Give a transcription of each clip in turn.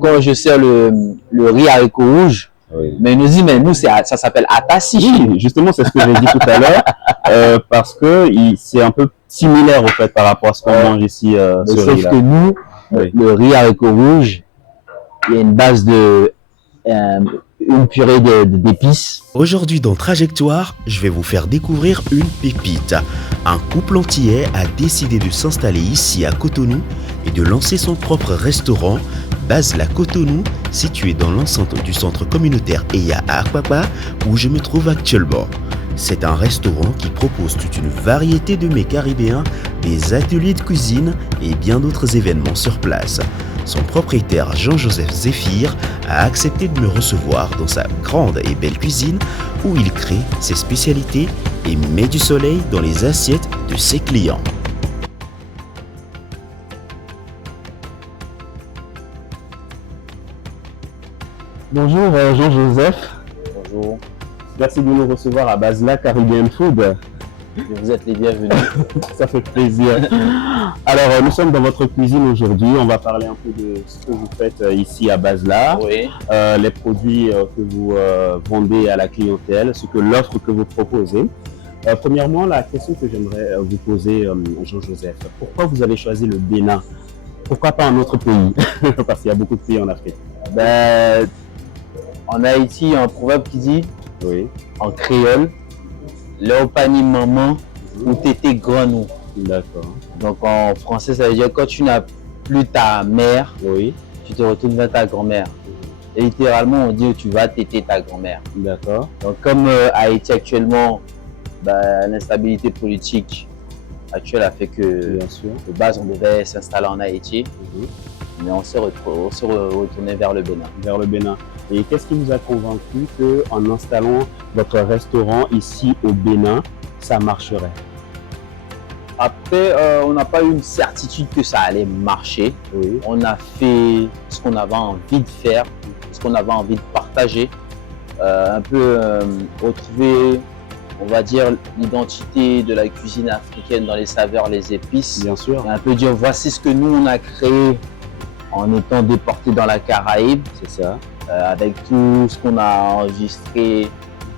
Quand je sers le riz haricot rouge, Oui. mais il nous dit, mais nous, ça s'appelle atassi. Oui, justement, c'est ce que j'ai dit tout à l'heure, parce que c'est un peu similaire, au fait, par rapport à ce qu'on mange ici, ce Sauf riz-là. que nous, Oui. le riz haricot rouge, il y a une base une purée d'épices. Aujourd'hui dans Trajectoire, je vais vous faire découvrir une pépite. Un couple antillais a décidé de s'installer ici à Cotonou et de lancer son propre restaurant, Base La Cotonou, situé dans l'enceinte du centre communautaire Eya à Akpakpa, où je me trouve actuellement. C'est un restaurant qui propose toute une variété de mets caribéens, des ateliers de cuisine et bien d'autres événements sur place. Son propriétaire Jean-Joseph Zéphir a accepté de me recevoir dans sa grande et belle cuisine où il crée ses spécialités et met du soleil dans les assiettes de ses clients. Bonjour Jean-Joseph, Bonjour, merci de nous recevoir à Basla Caribbean Food. vous êtes les bienvenus. Ça fait plaisir. Alors, nous sommes dans votre cuisine aujourd'hui. On va parler un peu de ce que vous faites ici à Basla, Oui. les produits que vous vendez à la clientèle, l'offre que vous proposez. Premièrement, la question que j'aimerais vous poser, Jean-Joseph, pourquoi vous avez choisi le Bénin? Pourquoi pas un autre pays? Parce qu'il y a beaucoup de pays en Afrique. Ben, en Haïti, il y a un proverbe qui dit, Oui, en créole, le pani maman ou tété grand nous. d'accord. Donc en français, ça veut dire quand tu n'as plus ta mère, Oui, tu te retournes vers ta grand-mère. Et littéralement, on dit tu vas téter ta grand-mère. d'accord. Donc comme Haïti actuellement, l'instabilité politique actuelle a fait que Bien sûr. de base on devait s'installer en Haïti, Mhm. mais on s'est retourné vers le Bénin. Vers le Bénin. Et qu'est-ce qui vous a convaincu qu'en installant votre restaurant ici au Bénin, ça marcherait? Après, on n'a pas eu une certitude que ça allait marcher. Oui, On a fait ce qu'on avait envie de faire, ce qu'on avait envie de partager, un peu retrouver, on va dire, l'identité de la cuisine africaine dans les saveurs, les épices. bien sûr. Et un peu dire, voici ce que nous, on a créé en étant déportés dans la Caraïbe, C'est ça. avec tout ce qu'on a enregistré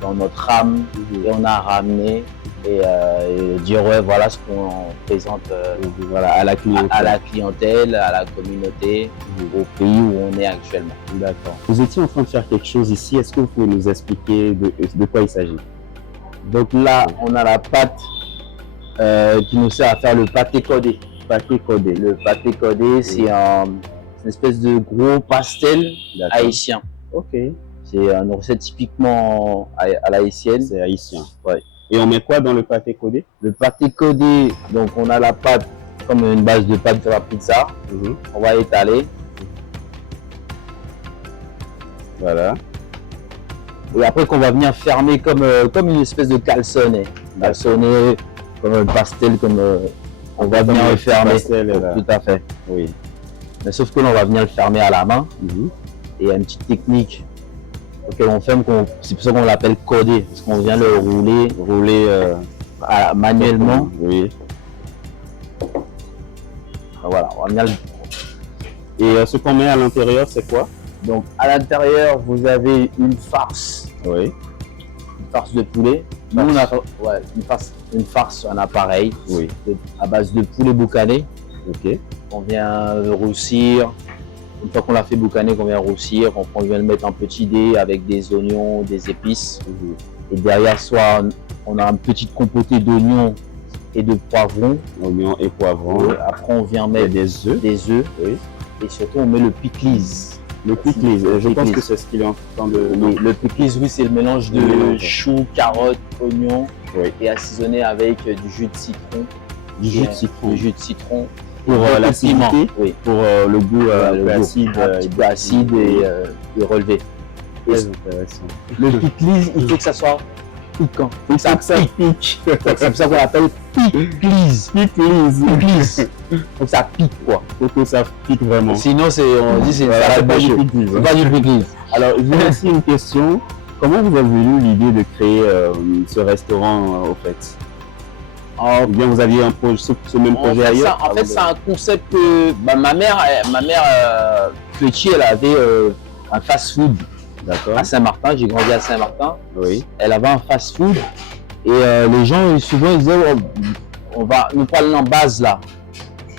dans notre âme et on a ramené et dire, ouais, voilà ce qu'on présente Voilà, à la clientèle. à la clientèle, à la communauté, au pays où on est actuellement. D'accord. Vous étiez en train de faire quelque chose ici. Est-ce que vous pouvez nous expliquer de quoi il s'agit? Donc là, on a la pâte qui nous sert à faire le pâté codé. Pâté codé. Le pâté codé, c'est une espèce de gros pastel D'accord. haïtien. Ok. C'est une recette typiquement à l'haïtienne. C'est haïtien. Ouais. Et on met quoi dans le pâté codé? Le pâté codé, donc on a la pâte comme une base de pâte de la pizza. On va étaler. Voilà. Et après qu'on va venir fermer comme une espèce de calzone. Calzone, comme un pastel, on va venir le fermer. Pastel, là. Tout à fait. Oui. Mais sauf que là, on va venir le fermer à la main. Mhm. Et il y a une petite technique auquel on ferme, c'est pour ça qu'on l'appelle coder, parce qu'on vient le rouler manuellement. Oui. Voilà, on va venir le... Et ce qu'on met à l'intérieur, c'est quoi? Donc à l'intérieur, vous avez une farce. Oui. Une farce de poulet. Nous, on a ouais, une farce, un appareil Oui. à base de poulet boucané. Ok. On vient roussir. Une fois qu'on l'a fait boucaner, qu'on vient roussir, on vient le mettre en petit dé avec des oignons, des épices. Et derrière soi, on a une petite compotée d'oignons et de poivrons. Oignons et poivrons. Après, on vient Et mettre des œufs. des œufs. Oui. Et surtout, on met le pickles. Le pickles. Je pense pickles. que c'est ce qu'il est en train de... Le pickles, oui, c'est le mélange de Oui. choux, carottes, oignons Oui. et assaisonné avec du jus de citron. Du jus de citron. Du jus de citron. Pour Beaucoup de l'acidité. piment, oui. Pour le goût un Le peu goût, acide. un petit peu acide et relevé. Très intéressant. Le pickles, il faut que ça soit piquant. Il faut que ça pique. C'est pour ça qu'on l'appelle pickles. Pickles. Donc ça pique quoi. Faut que ça pique vraiment. Sinon, on dit c'est une Voilà, salade c'est pas du bachot. pickles, C'est hein. pas du pickles. Alors, j'ai aussi une question. Comment vous avez eu l'idée de créer ce restaurant au fait? En, Ou bien vous aviez ce même projet fait, ailleurs? en fait, c'est un concept que ma mère petit, elle avait un fast-food D'accord. à Saint-Martin. J'ai grandi à Saint-Martin. Oui. Elle avait un fast-food et les gens souvent ils disaient oh, on va nous parler en base là.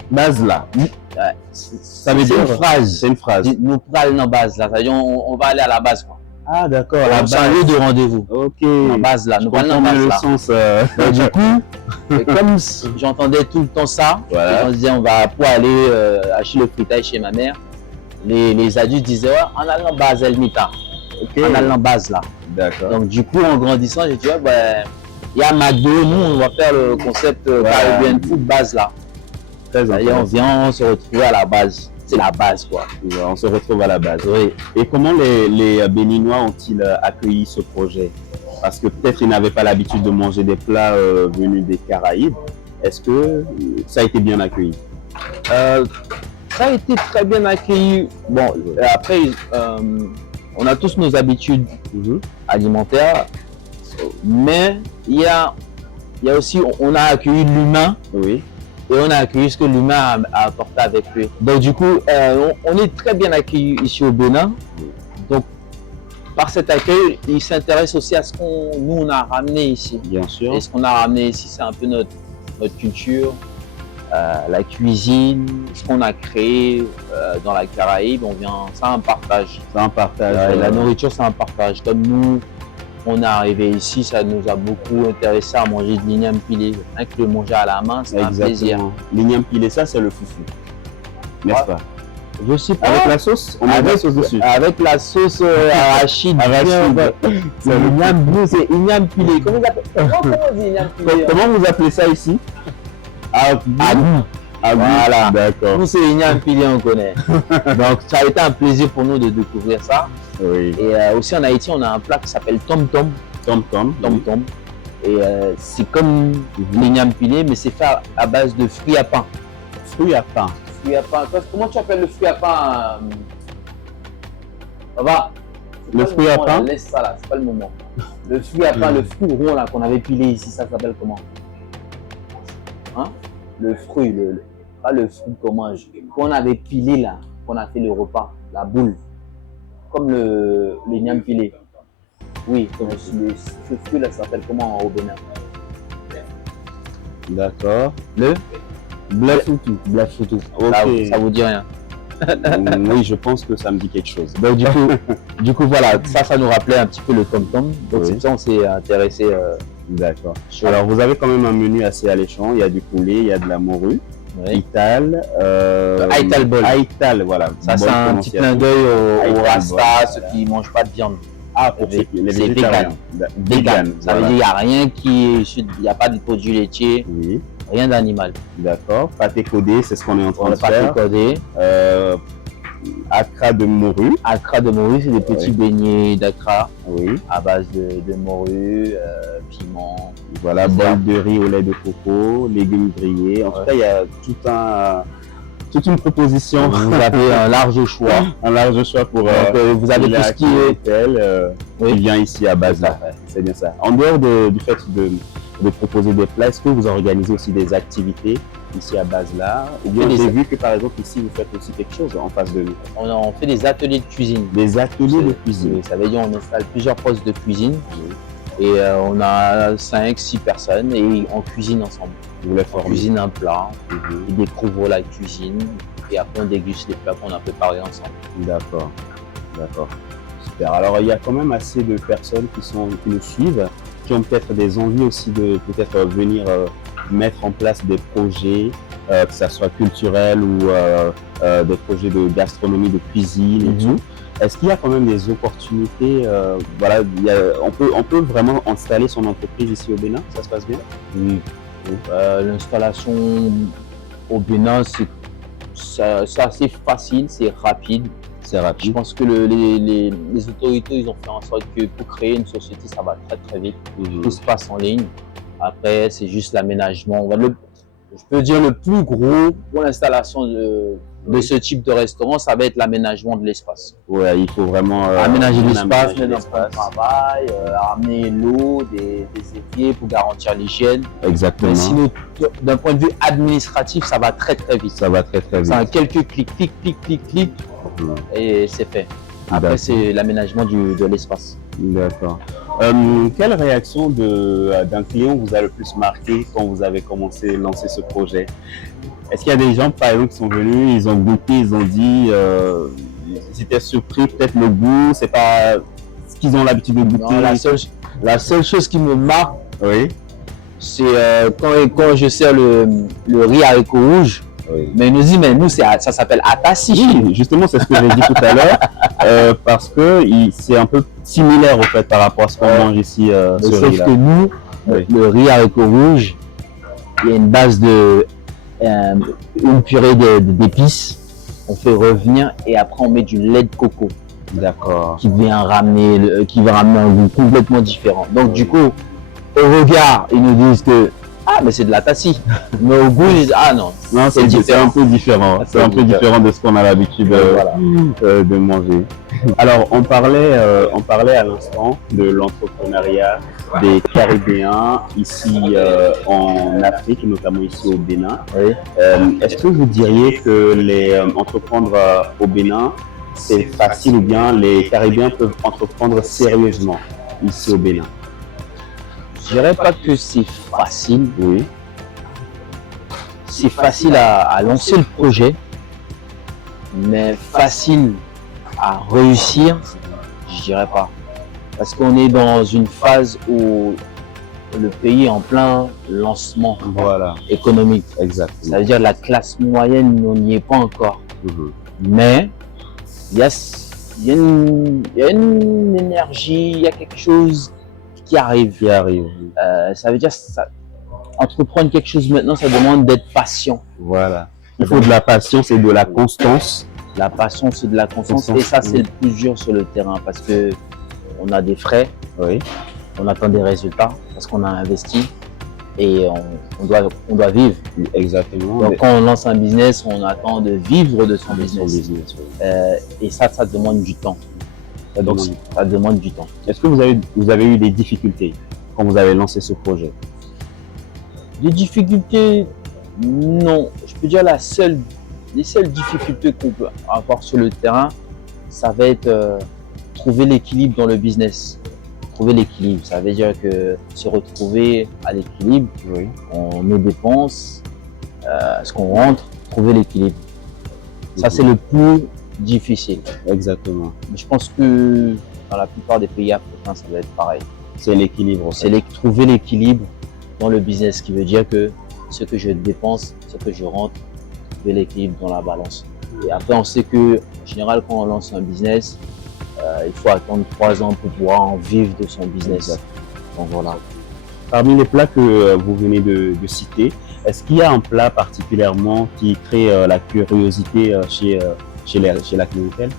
Base là. Ouais, Ça veut c'est dire une phrase. C'est une phrase. Nous parler en base là. C'est-à-dire on va aller à la base quoi. Ah d'accord. C'est un lieu de rendez-vous. Ok. En base là. Je Nous parler en comprends mieux base le là. sens. Et du coup, et comme j'entendais tout le temps ça, Voilà. les gens disaient on va pour aller acheter le fritage chez ma mère. Les adultes disaient ouais, en allant en base Elmita. Ok. En allant en base là. D'accord. Donc du coup en grandissant, j'ai dit ouais, ben, il y a McDo, nous on va faire le concept Caribbean Food base là. Très Et on intéressant. vient se retrouver à la base. C'est la base quoi. On se retrouve à la base. Oui. Et comment les Béninois ont-ils accueilli ce projet? Parce que peut-être ils n'avaient pas l'habitude de manger des plats venus des Caraïbes. Est-ce que ça a été bien accueilli? Ça a été très bien accueilli. Bon, après, on a tous nos habitudes alimentaires, mais il y a aussi, on a accueilli l'humain Oui. et on a accueilli ce que l'humain a apporté avec lui. Donc du coup, on est très bien accueillis ici au Bénin. Donc par cet accueil, ils s'intéressent aussi à ce qu'on nous on a ramené ici. Bien sûr. Et ce qu'on a ramené ici, c'est un peu notre culture, la cuisine, ce qu'on a créé dans la Caraïbe. C'est un partage. C'est un partage. La nourriture, c'est un partage. Comme nous, on est arrivé ici, ça nous a beaucoup intéressé à manger de l'igname pilé. Rien que le manger à la main, c'est un plaisir. L'igname pilé, ça, c'est le foufou. N'est-ce pas? Je sais pas. Avec la sauce? On a de la sauce dessus. Avec la sauce arachide. C'est l'igname bleu, c'est igname pilé. Comment on dit igname pilé? Comment vous appelez ça ici? Agou. Voilà. D'accord. Nous, c'est igname pilé, on connaît. Donc, ça a été un plaisir pour nous de découvrir ça. Oui. Et aussi en Haïti, on a un plat qui s'appelle tom tom. Tom tom. Tom tom. Et c'est comme l'igname pilé, mais c'est fait à base de fruits à pain. Fruits à pain. Fruits à pain. Comment tu appelles le fruit à pain? Va. Le fruit à pain? Laisse ça là, c'est pas le moment. Le fruit à pain, le fruit rond là qu'on avait pilé ici, ça s'appelle comment? Hein? Le fruit, pas le fruit qu'on mange. Qu'on avait pilé là, qu'on a fait le repas, la boule. Comme l'igname pilé. Oui, comme ce fruit là s'appelle comment au Bénin? D'accord. Le Blafoutou. Blafoutou. Ok. Ça vous dit rien? Oui, je pense que ça me dit quelque chose. Donc du coup voilà, ça nous rappelait un petit peu le tom-tom. Donc Oui. c'est pour ça on s'est intéressé. D'accord. Alors, vous avez quand même un menu assez alléchant. Il y a du poulet, il y a de la morue, Oui. Ital. Ital bol. Ital, voilà. Ça c'est Bonne un petit clin prononciation. d'œil aux Ital Rasta, ceux qui ne mangent pas de viande. Ah, pour C'est les vegan. végétariens. Vegan. Ça veut voilà. dire qu'il n'y a rien qui est issu, il n'y a pas de produits laitiers, Oui, rien d'animal. d'accord. Pâté codé, c'est ce qu'on est en On train n'a de pas faire. codé. Accra de morue. Accra de morue, c'est des petits Oui. beignets d'Accra Oui, à base de morue, piment. voilà, C'est bol ça. de riz au lait de coco, légumes grillés. En tout Ouais. cas, il y a toute une proposition, Vous avez un large choix. un large choix pour Donc, vous avez tout ce qui est. qui vient ici à base. C'est ça. C'est bien ça. En dehors du fait de proposer des plats, est-ce que vous organisez aussi des activités ici à base là? Ou bien fait des- j'ai vu que par exemple ici vous faites aussi quelque chose en face de nous. On fait des ateliers de cuisine. Des ateliers de cuisine. Ça veut dire on installe plusieurs postes de cuisine et on a 5-6 personnes et on cuisine ensemble. Vous les On formez. cuisine un plat, Mhm. ils découvrent la cuisine et après on déguste les plats qu'on a préparés ensemble. D'accord, d'accord. Super. Alors il y a quand même assez de personnes qui nous suivent, qui ont peut-être des envies aussi de peut-être venir mettre en place des projets, que ça soit culturel ou des projets de gastronomie, de cuisine et Mhm. tout. Est-ce qu'il y a quand même des opportunités? Voilà, on peut vraiment installer son entreprise ici au Bénin? Ça se passe bien? Oui. L'installation au Bénin, c'est assez facile, c'est rapide. C'est Je rapide. pense que les autorités ils ont fait en sorte que pour créer une société, ça va très très vite. Tout se passe en ligne. Après, c'est juste l'aménagement. Je peux dire le plus gros pour l'installation de ce type de restaurant, ça va être l'aménagement de l'espace. Ouais, il faut vraiment Aménager l'espace, aménager mettre dans le travail, ramener l'eau, des éviers pour garantir l'hygiène. Exactement. Mais sinon, d'un point de vue administratif, ça va très très vite. Ça va très très vite. C'est un quelques clics, clic, clic, clic, clic, et c'est fait. Après, c'est l'aménagement de l'espace. D'accord. Quelle réaction d'un client vous a le plus marqué quand vous avez commencé à lancer ce projet? Est-ce qu'il y a des gens, par exemple, qui sont venus, ils ont goûté, ils ont dit, ils étaient surpris, peut-être le goût, c'est pas ce qu'ils ont l'habitude de goûter? Non, la seule chose qui me marque, Oui. c'est quand je sers le riz haricot rouge. Oui. Mais il nous dit, mais nous, ça s'appelle atassi. Oui, justement, c'est ce que j'ai dit tout à l'heure, parce que c'est un peu similaire, au fait, par rapport à ce qu'on mange ici, ce Sauf riz-là. que nous, le riz haricot rouge, il y a une base une purée d'épices. On fait revenir et après on met du lait de coco. D'accord. Qui va ramener un goût complètement différent. Donc du coup, au regard, ils nous disent que ah mais c'est de la tassie. Mais au goût, ils disent ah non, Non, c'est un peu différent. C'est un peu différent de ce qu'on a l'habitude de manger. Alors, on parlait à l'instant de l'entrepreneuriat des Caribéens ici en Afrique, notamment ici au Bénin. Oui. Est-ce que vous diriez que entreprendre au Bénin, c'est facile ou bien les Caribéens peuvent entreprendre sérieusement ici au Bénin? Je dirais pas que c'est facile. Oui. C'est facile à lancer le projet, mais facile à réussir, je dirais pas. Parce qu'on est dans une phase où le pays est en plein lancement économique. Exactement. Ça veut dire la classe moyenne, on n'y est pas encore. Mais il y a une énergie, il y a quelque chose qui arrive. Ça veut dire entreprendre quelque chose maintenant, ça demande d'être patient. Voilà. Il faut de la patience et de la constance. La patience et de la constance. Et ça, c'est le plus dur sur le terrain parce que on a des frais, on attend des résultats parce qu'on a investi et on doit vivre. Exactement. Donc quand on lance un business, on attend de vivre de son business. Et ça demande du temps. Ça demande du temps. Est-ce que vous avez eu des difficultés quand vous avez lancé ce projet? Des difficultés, non. Je peux dire les seules difficultés qu'on peut avoir sur le terrain, ça va être trouver l'équilibre dans le business. Trouver l'équilibre, ça veut dire que se retrouver à l'équilibre, nos dépenses, ce qu'on rentre, trouver l'équilibre. Ça, c'est le plus difficile. Exactement. Mais je pense que dans la plupart des pays africains, ça va être pareil. C'est l'équilibre. C'est trouver l'équilibre dans le business, ce qui veut dire que ce que je dépense, ce que je rentre, trouver l'équilibre dans la balance. Et après, on sait que en général, quand on lance un business, il faut attendre 3 ans pour pouvoir en vivre de son business. Donc voilà. Parmi les plats que vous venez de citer, est-ce qu'il y a un plat particulièrement qui crée la curiosité chez la clientèle?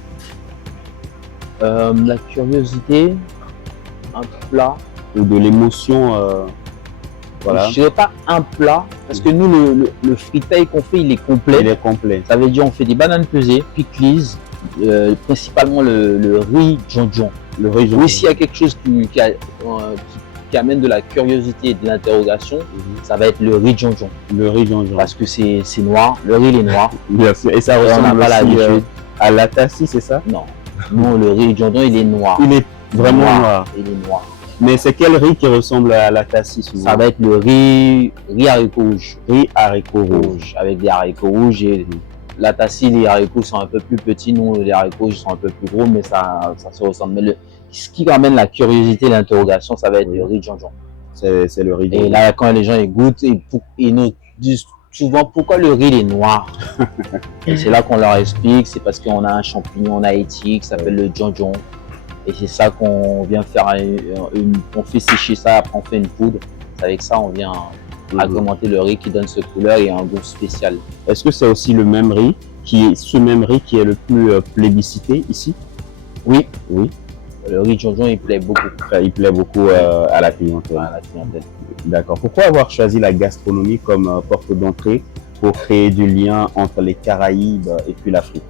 La curiosité, un plat. Ou de l'émotion Je ne dirais pas un plat, parce que nous, le fritaille qu'on fait, il est complet. Il est complet. Ça veut dire on fait des bananes pesées, pickles, principalement le riz djonjon. Le riz djonjon. Oui, s'il y a quelque chose qui amène de la curiosité et de l'interrogation, ça va être le riz djonjon. Le riz djonjon. Parce que c'est noir, le riz il est noir. Bien sûr. Et ça ressemble aussi à la tassie, c'est ça? Non. Non, le riz djonjon, il est noir. Il est vraiment noir. Il est noir. Mais c'est quel riz qui ressemble à la tassie souvent? Ça va être le riz haricot rouge. Riz haricot rouge. Avec des haricots rouges et la tassie, les haricots sont un peu plus petits. Nous, les haricots rouges sont un peu plus gros, mais ça se ressemble. Mais ce qui ramène la curiosité et l'interrogation, ça va être le riz djonjon. C'est le riz djonjon. Et là, quand les gens ils goûtent, ils nous disent souvent pourquoi le riz est noir. Et c'est là qu'on leur explique, c'est parce qu'on a un champignon en Haïti qui s'appelle le djonjon. Et c'est ça qu'on vient faire, on fait sécher ça, après on fait une poudre. Avec ça, on vient agrémenter le riz qui donne cette couleur et un goût spécial. Est-ce que c'est aussi le même riz qui est le plus plébiscité ici? Oui. Le riz djonjon, il plaît beaucoup. Il plaît beaucoup à la clientèle. À la clientèle. D'accord. Pourquoi avoir choisi la gastronomie comme porte d'entrée pour créer du lien entre les Caraïbes et puis l'Afrique?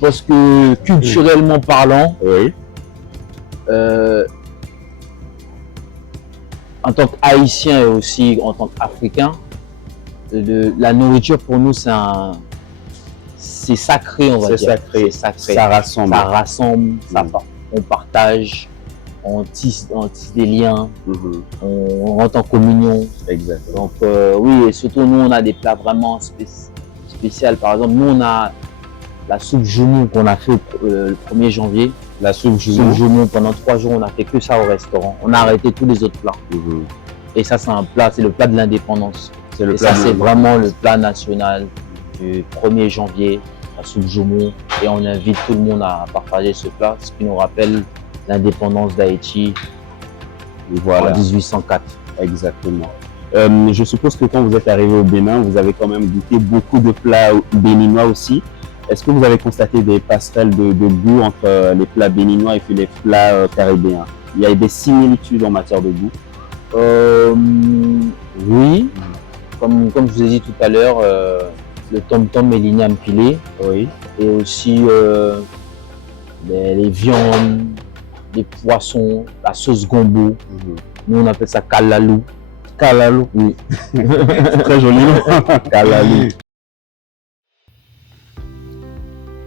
Parce que culturellement parlant, Oui. En tant qu'Haïtien et aussi en tant qu'Africain, la nourriture pour nous c'est sacré, on va C'est dire. sacré. C'est sacré. Ça rassemble. Ça rassemble, Mm. on partage, on tisse des liens, Mhm. on rentre en communion. Exactement. Donc oui, et surtout nous on a des plats vraiment spéciaux. Par exemple, nous on a la soupe joumou qu'on a fait le 1er janvier. La soupe Soupe joumou. joumou, pendant 3 jours on a fait que ça au restaurant. On a arrêté tous les autres plats. Mhm. Et ça c'est un plat, c'est le plat de l'indépendance. C'est le Et plat ça c'est de- vraiment le plat national du 1er janvier, la soupe joumou. Et on invite tout le monde à partager ce plat, ce qui nous rappelle l'indépendance d'Haïti Voilà. en 1804. Exactement. Je suppose que quand vous êtes arrivé au Bénin, vous avez quand même goûté beaucoup de plats béninois aussi. Est-ce que vous avez constaté des passerelles de goût entre les plats béninois et puis les plats caribéens? Il y a des similitudes en matière de goût? Oui, comme je vous ai dit tout à l'heure, le tom-tom et l'igname pilé, Oui. et aussi les viandes, les poissons, la sauce gombo. Nous on appelle ça kalalou. Kalalou. Oui. Très joli nom. Kalalou.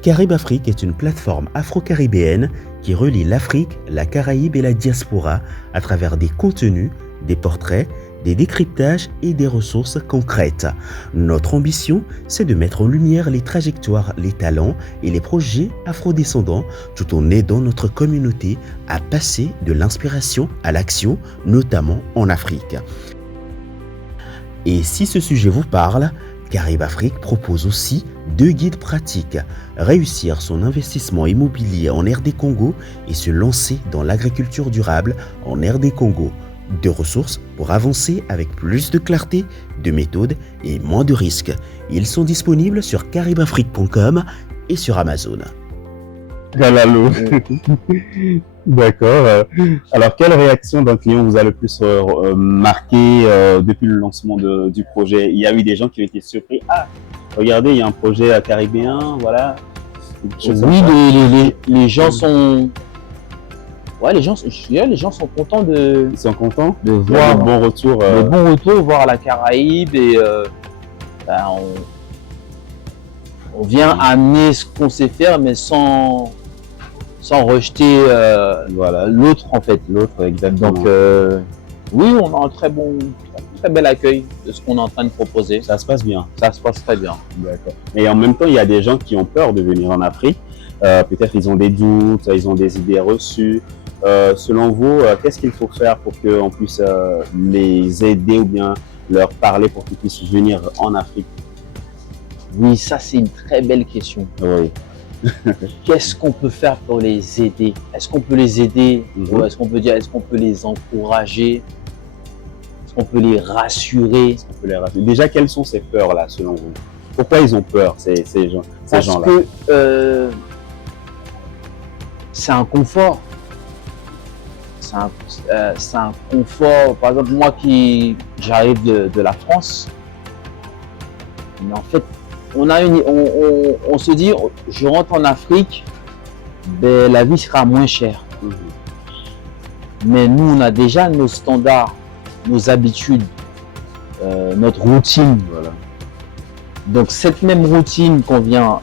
Caraïbes Afrique est une plateforme afro-caribéenne qui relie l'Afrique, la Caraïbe et la diaspora à travers des contenus, des portraits, des décryptages et des ressources concrètes. Notre ambition, c'est de mettre en lumière les trajectoires, les talents et les projets afrodescendants tout en aidant notre communauté à passer de l'inspiration à l'action, notamment en Afrique. Et si ce sujet vous parle, Caraïbes Afrique propose aussi 2 guides pratiques, réussir son investissement immobilier en RD Congo et se lancer dans l'agriculture durable en RD Congo. 2 ressources pour avancer avec plus de clarté, de méthode et moins de risques. Ils sont disponibles sur caraibesafrique.com et sur Amazon. Kalalou. D'accord. Alors, quelle réaction d'un client vous a le plus marqué depuis le lancement du projet? Il y a eu des gens qui ont été surpris. Ah, regardez, il y a un projet caribéen, voilà. Oui, les gens sont... Ouais, les gens sont contents de Ils sont contents de voir voir le bon retour. le bon retour, voir la Caraïbe, et on vient amener ce qu'on sait faire, mais sans rejeter Voilà, l'autre en fait. l'autre, exactement. Donc oui, on a un très bel accueil de ce qu'on est en train de proposer. Ça se passe bien. Ça se passe très bien. D'accord. Et en même temps, il y a des gens qui ont peur de venir en Afrique. Peut-être ils ont des doutes, ils ont des idées reçues. Selon vous, qu'est-ce qu'il faut faire pour qu'on puisse les aider ou bien leur parler pour qu'ils puissent venir en Afrique? Oui, ça c'est une très belle question. Oui. Qu'est-ce qu'on peut faire pour les aider? Est-ce qu'on peut les aider? Ou est-ce qu'on peut dire, est-ce qu'on peut les encourager? Est-ce qu'on peut les rassurer? On peut les rassurer. Déjà, quelles sont ces peurs-là, selon vous? Pourquoi ils ont peur, ces gens-là? Parce que c'est un confort. C'est un confort. Par exemple, moi j'arrive de la France, mais en fait, on se dit, je rentre en Afrique, ben, la vie sera moins chère. Mais nous, on a déjà nos standards, nos habitudes, notre routine. Voilà. Donc cette même routine on vient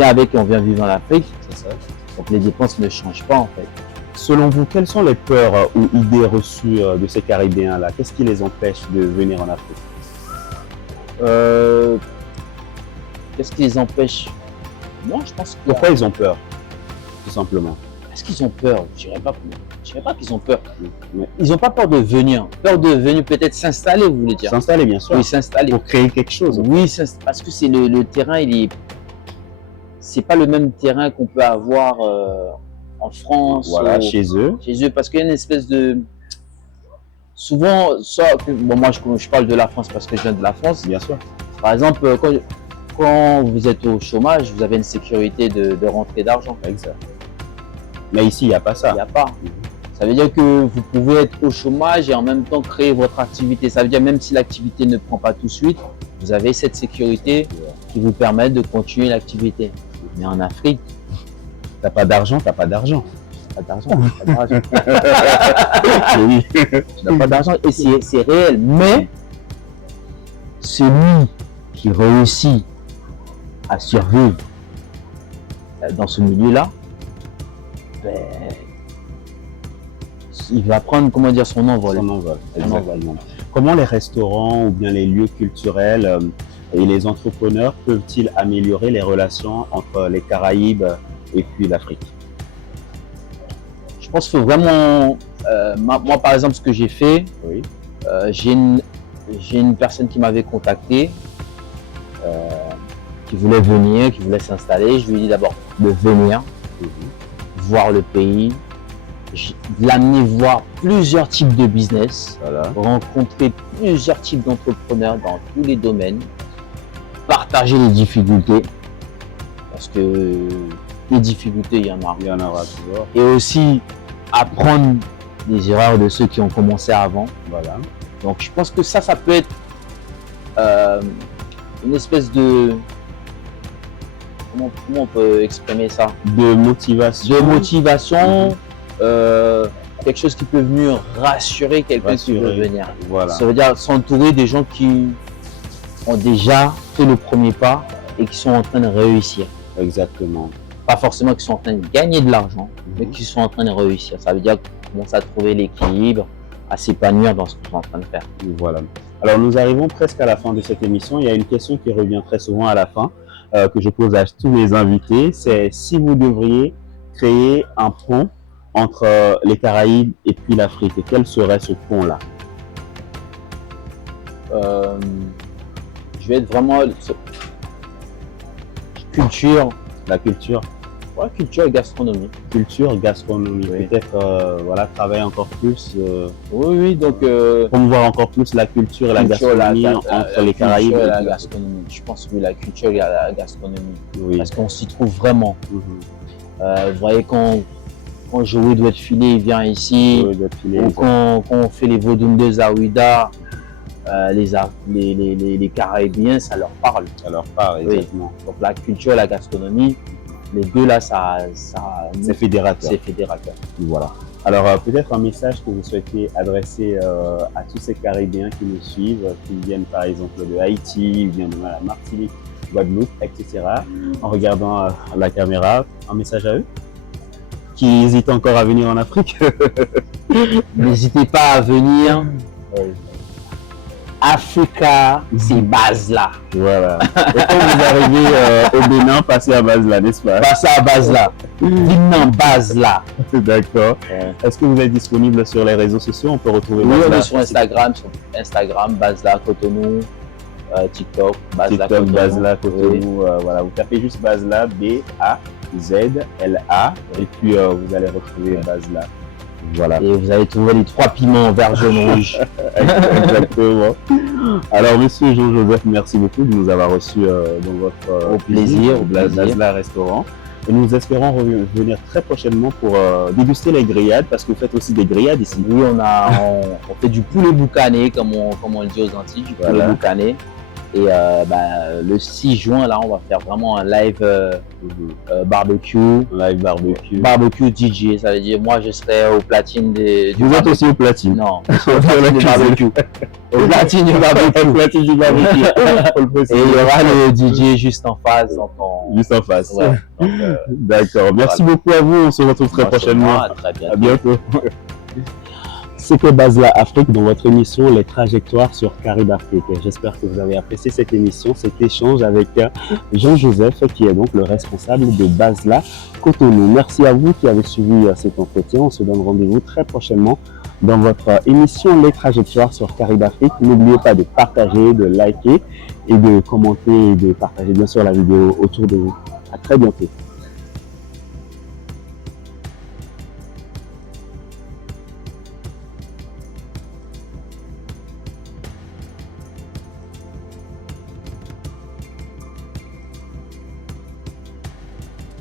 avec et on vient vivre en Afrique, C'est ça. donc les dépenses ne changent pas en fait. Selon vous, quelles sont les peurs ou idées reçues de ces Caribéens-là? Qu'est-ce qui les empêche de venir en Afrique? Qu'est-ce qui les empêche? Non, je pense que... Pourquoi ils ont peur? Tout simplement. Est-ce qu'ils ont peur? Je dirais pas qu'ils ont peur. Mais Ils n'ont pas peur de venir. Peur de venir peut-être s'installer, vous voulez dire? s'installer, bien sûr. Oui, s'installer. Pour créer quelque chose. Oui, parce que c'est le terrain, c'est pas le même terrain qu'on peut avoir en France. Voilà, chez eux. Chez eux, parce qu'il y a une espèce de... Souvent, bon, moi je parle de la France parce que je viens de la France. Bien sûr. Par exemple, quand vous êtes au chômage, vous avez une sécurité de rentrée d'argent. Exact. Mais ici, il n'y a pas ça. Il n'y a pas. Ça veut dire que vous pouvez être au chômage et en même temps créer votre activité. Ça veut dire même si l'activité ne prend pas tout de suite, vous avez cette sécurité qui vous permet de continuer l'activité. Mais en Afrique, T'as pas d'argent, t'as pas d'argent. pas d'argent, pas d'argent. Oui. Tu n'as pas d'argent et c'est réel. Mais celui qui réussit à survivre dans ce milieu-là, ben, il va prendre, comment dire, son envol. Son envol, exactement. Comment les restaurants ou bien les lieux culturels et les entrepreneurs peuvent-ils améliorer les relations entre les Caraïbes et puis l'Afrique? Je pense qu'il faut vraiment, moi par exemple, ce que j'ai fait, Oui. j'ai une personne qui m'avait contacté, qui voulait venir, qui voulait s'installer. Je lui ai dit d'abord de venir, voir le pays, de l'amener voir plusieurs types de business, Voilà. rencontrer plusieurs types d'entrepreneurs dans tous les domaines, partager les difficultés, parce que les difficultés, il y en a. Il y en aura toujours. Et aussi apprendre des erreurs de ceux qui ont commencé avant. Voilà. Donc je pense que ça peut être une espèce de... Comment on peut exprimer ça? De motivation. De motivation, quelque chose qui peut venir rassurer quelqu'un qui veut Rassurer. venir. Voilà. Ça veut dire s'entourer des gens qui ont déjà fait le premier pas et qui sont en train de réussir. Exactement. Pas forcément qui sont en train de gagner de l'argent, mais qui sont en train de réussir. Ça veut dire commencer à trouver l'équilibre, à s'épanouir dans ce qu'ils sont en train de faire. Voilà. Alors nous arrivons presque à la fin de cette émission. Il y a une question qui revient très souvent à la fin, que je pose à tous mes invités. C'est si vous devriez créer un pont entre les Caraïbes et puis l'Afrique, quel serait ce pont-là? Je vais être vraiment culture, La culture, ouais, culture et gastronomie. culture, gastronomie. Oui. Peut-être voilà, travailler encore plus, Oui, donc promouvoir encore plus la culture et la culture, gastronomie entre les Caraïbes culture et et la puis gastronomie. Je pense que la culture et la gastronomie, oui. parce qu'on s'y trouve vraiment. Mhm. Vous voyez quand Joey doit être filé, il vient ici. Oui, de filer, Ou quand on fait les vodounes de Zaouida, les Caraïbiens, ça leur parle. ça leur parle, Oui. exactement. Donc la culture et la gastronomie, les deux là, C'est fédérateur. c'est fédérateur. Voilà. Alors peut-être un message que vous souhaitez adresser à tous ces Caribéens qui nous suivent, qui viennent par exemple de Haïti, ou bien de la Martinique, Guadeloupe, etc. En regardant la caméra, un message à eux qui hésitent encore à venir en Afrique. N'hésitez pas à venir. Africa, c'est base là. Voilà. Et quand vous arrivez au Bénin, passez à base là, n'est-ce pas? Passez à base là. Venez en base là. D'accord. Est-ce que vous êtes disponible sur les réseaux sociaux? On peut retrouver Oui, on Basla est sur Instagram, Basla Cotonou, TikTok, Basla TikTok, Cotonou. Basla, Cotonou, Oui. voilà, vous tapez juste Basla, B-A-Z-L-A, et puis vous allez retrouver Basla. Voilà, Et vous allez trouver les 3 piments vert, jaune, rouge. exactement. Alors, monsieur Jean-Joseph, merci beaucoup de nous avoir reçus dans votre Au plaisir, au plaisir. Basla Restaurant. Et nous espérons revenir très prochainement pour déguster les grillades, parce que vous faites aussi des grillades ici. Oui, on fait du poulet boucané, comme on le dit aux Antilles, du poulet Voilà. boucané. Et le 6 juin, là, on va faire vraiment un live barbecue. Live barbecue. Barbecue DJ, ça veut dire moi je serai au platine du Vous êtes barbecue. aussi au platine. Non, je serai au platine du barbecue. Au platine du Au barbecue. platine du barbecue. Faut le Et préciser. il y aura le DJ juste en face. Donc Juste en face. ouais, donc, D'accord. Merci Voilà. beaucoup à vous. On se retrouve très moi, c'est prochainement. moi, très bientôt. À bientôt. C'était Basla Afrique dans votre émission Les Trajectoires sur Caraïbes Afrique. J'espère que vous avez apprécié cette émission, cet échange avec Jean-Joseph qui est donc le responsable de Basla Cotonou. Merci à vous qui avez suivi cet entretien. On se donne rendez-vous très prochainement dans votre émission Les Trajectoires sur Caraïbes Afrique. N'oubliez pas de partager, de liker et de commenter et de partager bien sûr la vidéo autour de vous. À très bientôt.